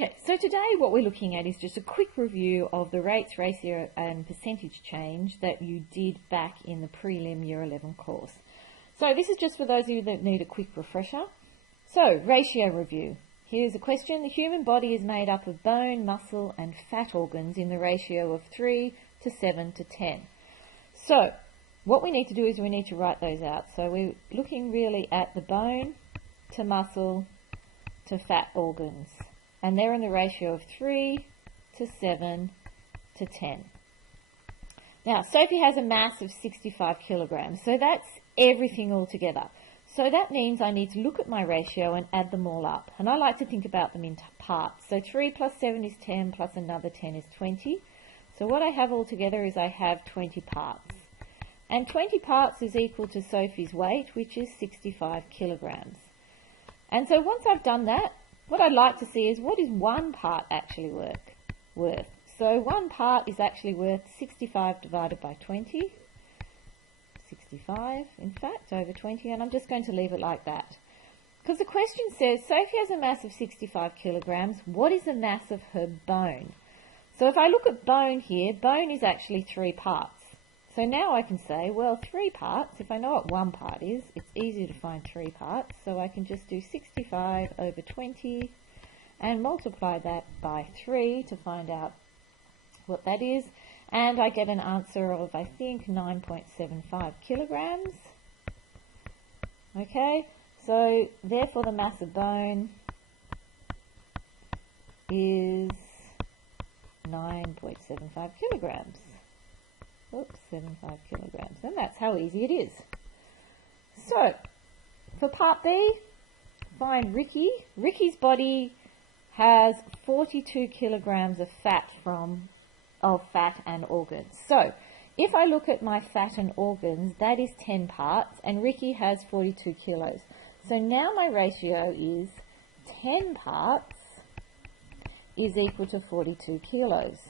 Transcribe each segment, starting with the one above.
Okay, so today what we're looking at is just a quick review of the rates, ratio and percentage change that you did back in the Prelim Year 11 course. So this is just for those of you that need a quick refresher. So, ratio review. Here's a question. The human body is made up of bone, muscle and fat organs in the ratio of 3 to 7 to 10. So, what we need to do is we need to write those out. So we're looking really at the bone to muscle to fat organs. And they're in the ratio of 3 to 7 to 10. Now, Sophie has a mass of 65 kilograms, so that's everything all together. So that means I need to look at my ratio and add them all up. And I like to think about them in parts. So 3 plus 7 is 10, plus another 10 is 20. So what I have all together is I have 20 parts. And 20 parts is equal to Sophie's weight, which is 65 kilograms. And so once I've done that, what I'd like to see is what is one part actually worth. So one part is actually worth 65 divided by 20. 65, in fact, over 20, and I'm just going to leave it like that. Because the question says, Sophie has a mass of 65 kilograms. What is the mass of her bone? So if I look at bone here, bone is actually 3 parts. So now I can say, well, 3 parts, if I know what one part is, it's easy to find 3 parts. So I can just do 65 over 20 and multiply that by 3 to find out what that is. And I get an answer of, I think, 9.75 kilograms. Okay, so therefore the mass of bone is 9.75 kilograms. Oops, 75 kilograms. And that's how easy it is. So, for part B, find Ricky. Ricky's body has 42 kilograms of fat and organs. So, if I look at my fat and organs, that is 10 parts, and Ricky has 42 kilos. So now my ratio is 10 parts is equal to 42 kilos.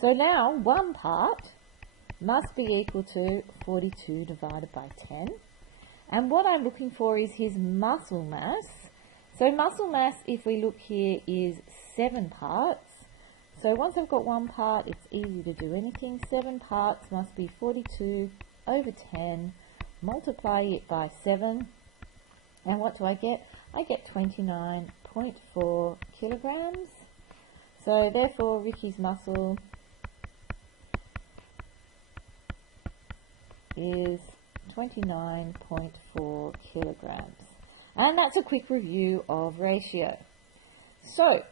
So now one part must be equal to 42 divided by 10. And what I'm looking for is his muscle mass. So muscle mass, if we look here, is 7 parts. So once I've got one part, it's easy to do anything. 7 parts must be 42 over 10. Multiply it by 7. And what do I get? I get 29.4 kilograms. So therefore, Ricky's muscle is 29.4 kilograms. And that's a quick review of ratio. So,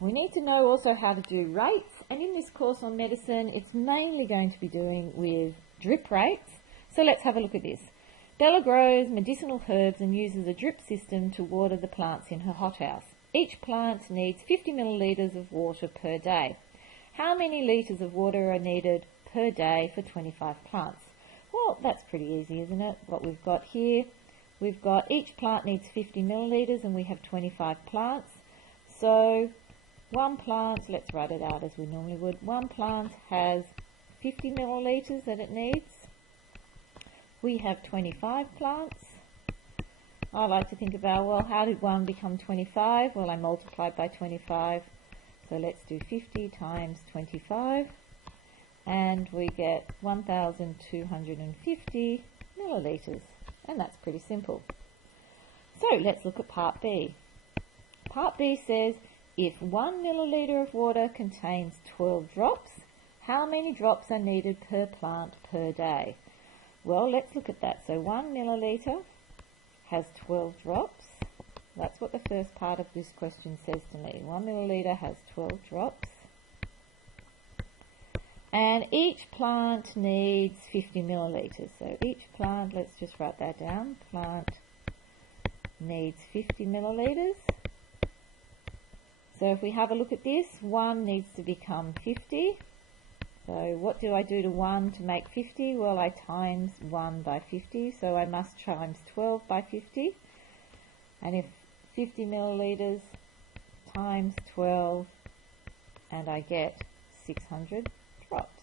we need to know also how to do rates, and in this course on medicine, it's mainly going to be doing with drip rates. So let's have a look at this. Della grows medicinal herbs and uses a drip system to water the plants in her hothouse. Each plant needs 50 millilitres of water per day. How many litres of water are needed per day for 25 plants? Well, that's pretty easy, isn't it? What we've got here, we've got each plant needs 50 millilitres and we have 25 plants. So one plant, let's write it out as we normally would. One plant has 50 millilitres that it needs. We have 25 plants. I like to think about, well, how did one become 25? Well, I multiplied by 25. So let's do 50 times 25. And we get 1,250 millilitres. And that's pretty simple. So let's look at part B. Part B says, if 1 milliliter of water contains 12 drops, how many drops are needed per plant per day? Well, let's look at that. So 1 milliliter has 12 drops. That's what the first part of this question says to me. 1 milliliter has 12 drops. And each plant needs 50 millilitres. So each plant, let's just write that down. Plant needs 50 millilitres. So if we have a look at this, 1 needs to become 50. So what do I do to 1 to make 50? Well, I times 1 by 50. So I must times 12 by 50. And if 50 millilitres times 12, and I get 600 drops.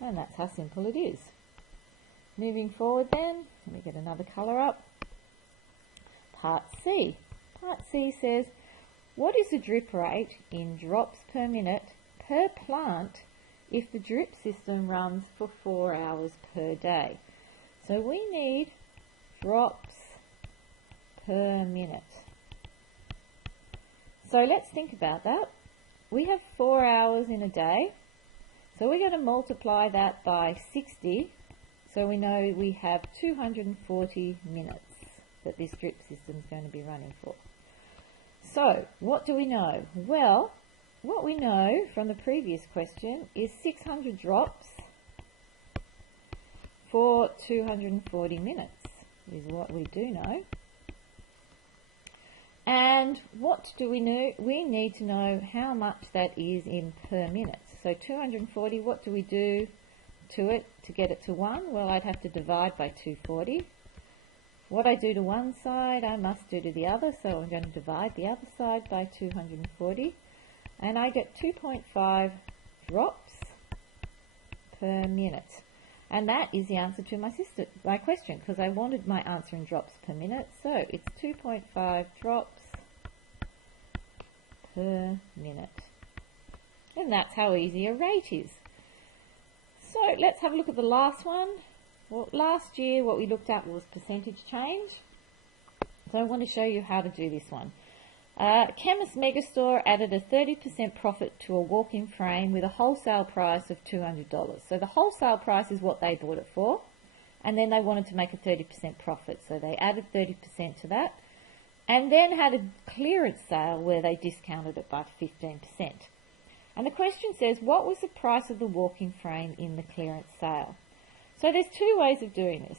And that's how simple it is. Moving forward then, let me get another colour up. Part C. Part C says, What is the drip rate in drops per minute per plant if the drip system runs for 4 hours per day? So we need drops per minute. So let's think about that. We have 4 hours in a day, so we're going to multiply that by 60, so we know we have 240 minutes that this drip system is going to be running for. So what do we know? Well, what we know from the previous question is 600 drops for 240 minutes is what we do know. And what do we know? We need to know how much that is in per minute. So 240, what do we do to it to get it to 1? Well, I'd have to divide by 240. What I do to one side, I must do to the other, so I'm going to divide the other side by 240. And I get 2.5 drops per minute. And that is the answer to my question, because I wanted my answer in drops per minute. So it's 2.5 drops per minute. And that's how easy a rate is. So let's have a look at the last one. Well, last year what we looked at was percentage change. So I want to show you how to do this one. Chemist Megastore added a 30% profit to a walk-in frame with a wholesale price of $200. So the wholesale price is what they bought it for, and then they wanted to make a 30% profit. So they added 30% to that, and then had a clearance sale where they discounted it by 15%. And the question says, what was the price of the walk-in frame in the clearance sale? So there's two ways of doing this.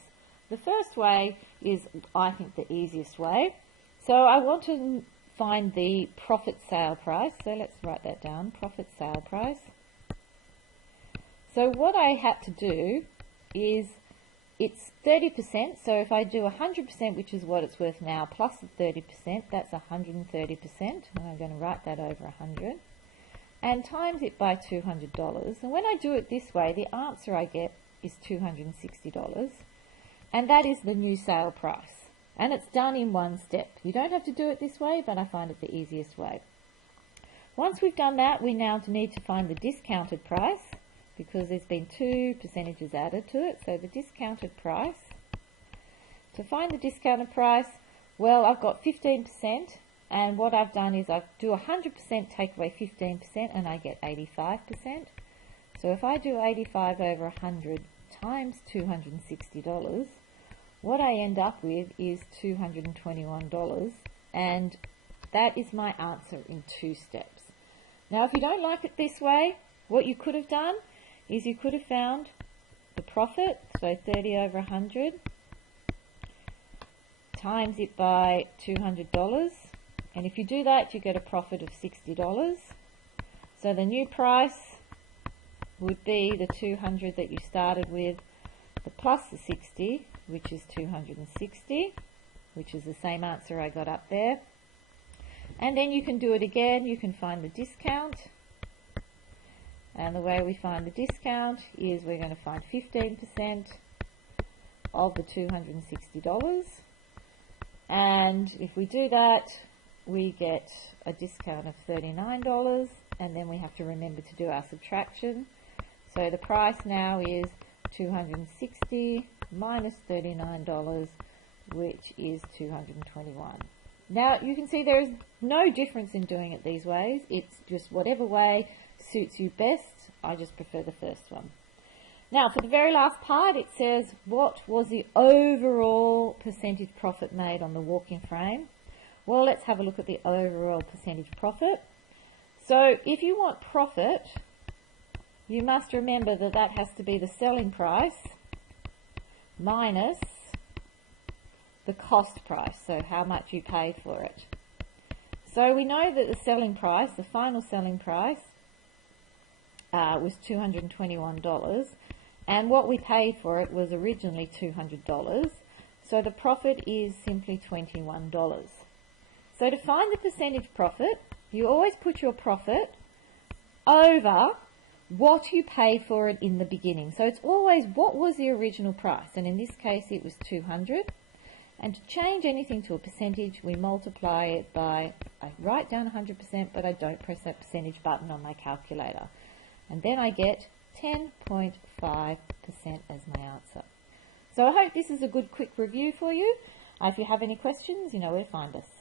The first way is, I think, the easiest way. So I want to find the profit sale price. So let's write that down, profit sale price. So what I had to do is, it's 30%, so if I do 100%, which is what it's worth now, plus the 30%, that's 130%, and I'm going to write that over 100, and times it by $200. And when I do it this way, the answer I get is $260, and that is the new sale price. And it's done in one step. You don't have to do it this way, but I find it the easiest way. Once we've done that, we now need to find the discounted price, because there's been 2 percentages added to it. So the discounted price. To find the discounted price, well, I've got 15%, and what I've done is I do 100%, take away 15%, and I get 85%. So if I do 85 over 100 times $260, what I end up with is $221, and that is my answer in 2 steps. Now, if you don't like it this way, what you could have done is you could have found the profit, so 30 over 100, times it by $200, and if you do that, you get a profit of $60. So the new price would be the 200 that you started with, the plus the 60, which is 260, which is the same answer I got up there. And then you can do it again. You can find the discount. And the way we find the discount is we're going to find 15% of the $260. And if we do that, we get a discount of $39. And then we have to remember to do our subtraction. So the price now is $260 minus $39, which is $221. Now you can see there is no difference in doing it these ways. It's just whatever way suits you best. I just prefer the first one. Now for the very last part, it says what was the overall percentage profit made on the walk-in frame. Well, let's have a look at the overall percentage profit. So if you want profit, you must remember that that has to be the selling price minus the cost price, so how much you paid for it. So we know that the selling price, the final selling price, was $221, and what we paid for it was originally $200, so the profit is simply $21. So to find the percentage profit, you always put your profit over what you paid for it in the beginning. So it's always what was the original price, and in this case it was $200. And to change anything to a percentage, we multiply it by, I write down 100%, but I don't press that percentage button on my calculator. And then I get 10.5% as my answer. So I hope this is a good quick review for you. If you have any questions, you know where to find us.